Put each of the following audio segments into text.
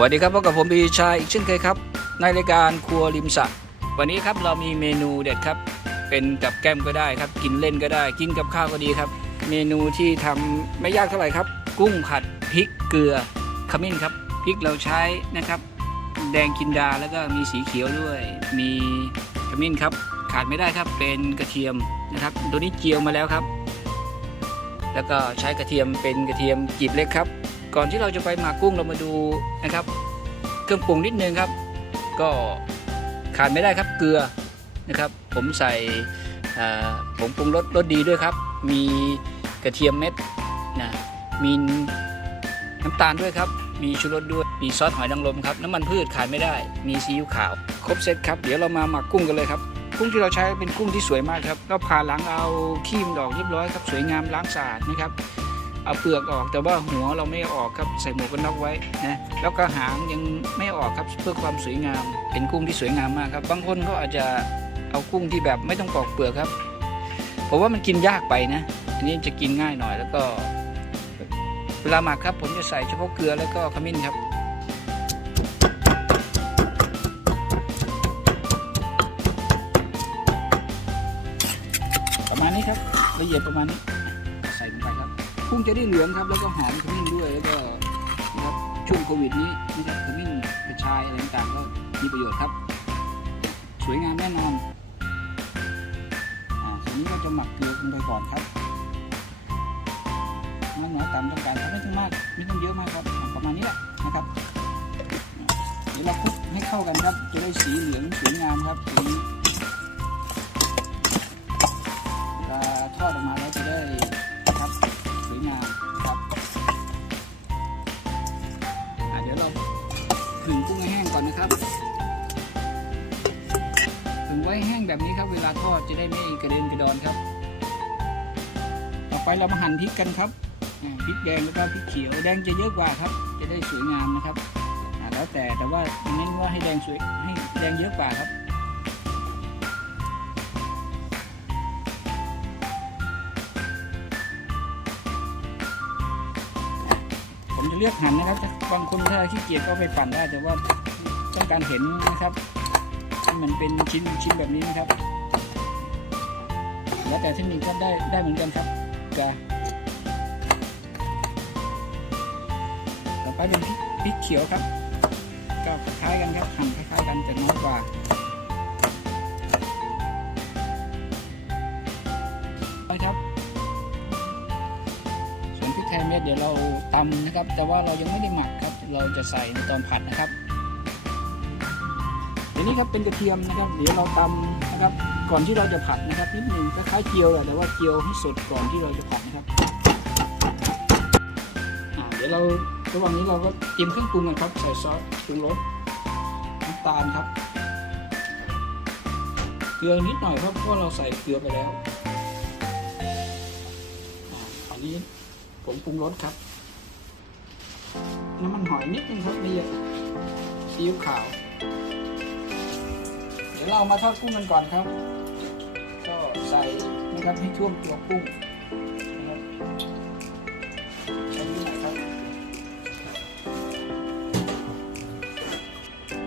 วัสดีครับพบกับผมปีชายอีกเช่นเคยครับ ในรายการครัวริมสระวันนี้ครับเรามีเมนูเด็ดครับ เป็นกับแก้มก็ได้ครับ กินเล่นก็ได้ กินกับข้าวก็ดีครับ เมนูที่ทำไม่ยากเท่าไหร่ครับ กุ้งผัดพริกเกลือขมิ้นครับพริกเราใช้นะครับ แดงกินดาแล้วก็มีสีเขียวด้วย มีขมิ้นครับ ขาดไม่ได้ครับเป็นกระเทียมนะครับ ตัวนี้เจียวมาแล้วครับ แล้วก็ใช้กระเทียมเป็นกระเทียมกีบเล็กครับ ก่อนที่เราจะไปหมักกุ้งเรามาดูนะครับ เครื่องปรุงนิดนึงครับ ก็ขาดไม่ได้ครับเกลือนะครับ ผมใส่ผงปรุงรสรสดีด้วยครับ มีกระเทียมเม็ดนะมีน้ำตาลด้วยครับ มีชูรสด้วย มีซอสหอยนางรมครับ น้ำมันพืชขาดไม่ได้ มีซีอิ๊วขาว ครบเซตครับ เดี๋ยวเรามาหมักกุ้งกันเลยครับ กุ้งที่เราใช้เป็นกุ้งที่สวยมากครับก็ผ่าหลังเอาขี้มนออกเรียบร้อยครับ สวยงามล้างสะอาดนะครับ เอาเปลือกออกแต่ว่าหัวเราไม่ออกครับใส่หมวกกันน็อกไว้นะแล้วก็หางยังไม่ออกครับเพื่อความสวยงาม เป็นกุ้งที่สวยงามมากครับ บางคนเขาอาจจะเอากุ้งที่แบบไม่ต้องปอกเปลือกครับผมว่ามันกินยากไปนะ อันนี้จะกินง่ายหน่อยแล้วก็ เวลาหมักครับ ผมจะใส่เฉพาะเกลือแล้วก็ขมิ้นครับประมาณนี้ครับละเอียดประมาณนี้ ไปครับกุ้งจะได้เหลืองครับแล้วก็หอมขมิ้นด้วยแล้วก็นะครับช่วงโควิดนี้นะครับขมิ้นกระชายอะไรต่างๆก็มีประโยชน์ครับ สวยงามแน่นอนอ่าส่วนนี้ก็จะหมักเกลือลงไปก่อนครับมากน้อยตามต้องการครับไม่ต้องมากไม่ต้องเยอะมากครับประมาณนี้แหละนะครับ เดี๋ยวเราคลุกให้เข้ากันครับจะได้สีเหลืองสวยงามครับสีนี้ งไว้แห้งแบบนี้ครับเวลาทอดจะได้ไม่กระเด็นกระดอนครับ ต่อไปเรามาหั่นพริกกันครับพริกแดงแล้วก็พริกเขียวแดงจะเยอะกว่าครับ จะได้สวยงามนะครับแล้วแต่แต่ว่าเน้นว่าให้แดงสวยให้แดงเยอะกว่าครับผมจะเลือกหั่นนะครับ บางคนถ้าขี้เกียจก็ไปปั่นได้แต่ว่าต้องการเห็นนะครับ ให้มันเป็นชิ้นชิ้นแบบนี้นะครับ แล้วแต่เทคนิคก็ได้ได้เหมือนกันครับจะต่อไปเป็นพริกพริกเขียวครับ ก็คล้ายกันครับหั่นคล้ายๆกันแต่น้อยกว่าไปครับ ส่วนพริกไทยเม็ดเดี๋ยวเราตำนะครับ แต่ว่าเรายังไม่ได้หมักครับ เราจะใส่ในตอนผัดนะครับ นี้ครับเป็นกระเทียมนะครับเดี๋ยวเราตำนะครับก่อนที่เราจะผัดนะครับนิดหนึ่งคล้ายๆเจียวแหละแต่ว่าเจียวให้สดก่อนที่เราจะผัดนะครับเดี๋ยวเราระหว่างนี้เราก็เตรียมเครื่องปรุงกันครับใส่ซอสปรุงรสน้ำตาลครับเกลือนิดหน่อยครับเพราะเราใส่เกลือไปแล้วอันนี้ผมปรุงรสครับน้ำมันหอยนิดนึงครับไม่เยอะซีอิ๊วขาว ยวเรามาทอดกุ้งกันก่อนครับ ก็ใส่นะครับให้ท่วมตัวกุ้งนะครับใช้นี้หน่อยครับ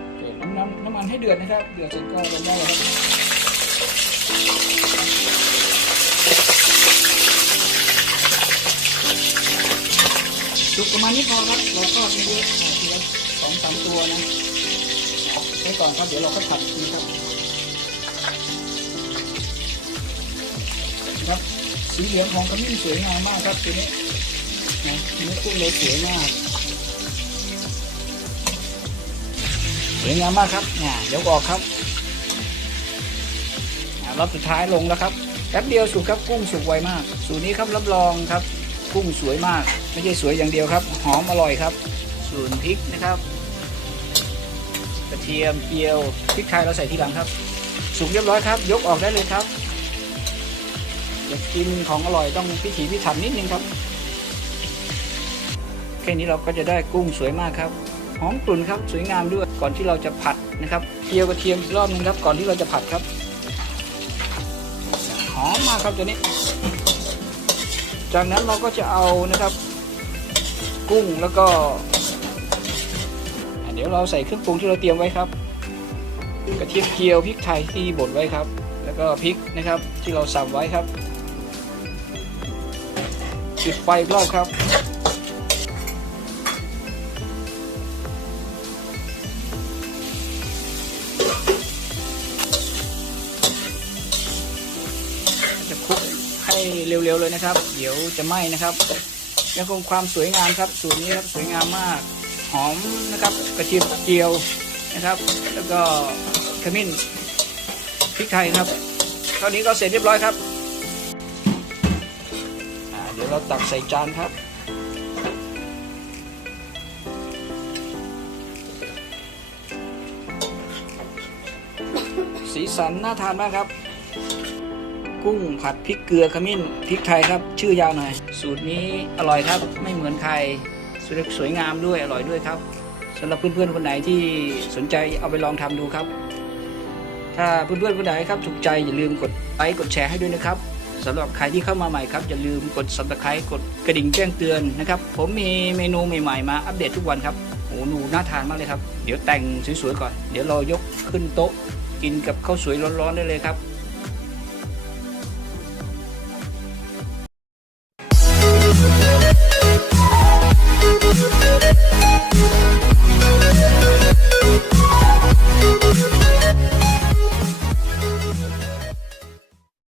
โอเคน้ำน้ำน้ำมันให้เดือดนะครับ เดือดเสร็จก็ลงได้เลยครับสุกประมาณนี้พอครับ เราทอดไม่เยอะทีละสองสามตัวนะใช้ก่อนครับ เดี๋ยวเราก็ผัดอีกทีครับ ครับ สีเหลืองของขมิ้นสวยงามมากครับตัวนี้นะเนื้กุ้งเลยสวยมากสวยงามมากครับเนี่ยเดี๋ยวออกครับรอบสุดท้ายลงแล้วครับแป๊บเดียวสุกครับกุ้งสุกไวมาก สูตรนี้ครับรับรองครับ กุ้งสวยมาก ไม่ใช่สวยอย่างเดียวครับ หอมอร่อยครับ ส่วนพริกนะครับกระเทียมเจียวพริกไทยเราใส่ทีหลังครับ สุกเรียบร้อยครับ ยกออกได้เลยครับ อยากกินของอร่อยต้องพิถีพิถันนิดนึงครับ แค่นี้เราก็จะได้กุ้งสวยมากครับหอมกลุ่นครับสวยงามด้วยก่อนที่เราจะผัดนะครับเจียวกระเทียมรอบนึงครับ ก่อนที่เราจะผัดครับหอมมากครับตัวนี้ จากนั้นเราก็จะเอานะครับ กุ้งแล้วก็ เดี๋ยวเราใส่เครื่องปรุงที่เราเตรียมไว้ครับ กระเทียมเจียวพริกไทยที่บดไว้ครับ แล้วก็พริกนะครับที่เราสับไว้ครับ จุดไฟอีกรอบครับ จะคลุกให้เร็วๆเลยนะครับ เดี๋ยวจะไหม้นะครับยังคงความสวยงามครับสูตรนี้ครับสวยงามมาก หอมนะครับ กระเทียมเจียวนะครับ แล้วก็ขมิ้นพริกไทยครับเท่านี้ก็เสร็จเรียบร้อยครับ เดี๋ยวเราตักใส่จานครับ สีสันน่าทานมากครับ กุ้งผัดพริกเกลือขมิ้นพริกไทยครับ ชื่อยาวหน่อย สูตรนี้อร่อยครับไม่เหมือนใครสวยสวยงามด้วยอร่อยด้วยครับสำหรับเพื่อนๆคนไหนที่สนใจเอาไปลองทำดูครับ ถ้าเพื่อนๆคนไหนครับถูกใจอย่าลืมกดไลค์กดแชร์ให้ด้วยนะครับ สำหรับใครที่เข้ามาใหม่ครับ อย่าลืมกด subscribe กดกระดิ่งแจ้งเตือนนะครับ ผมมีเมนูใหม่ๆมาอัปเดตทุกวันครับโอ้โหนูน่าทานมากเลยครับ เดี๋ยวแต่งสวยๆก่อน เดี๋ยวเรายกขึ้นโต๊ะ กินกับข้าวสวยร้อนๆได้เลยครับ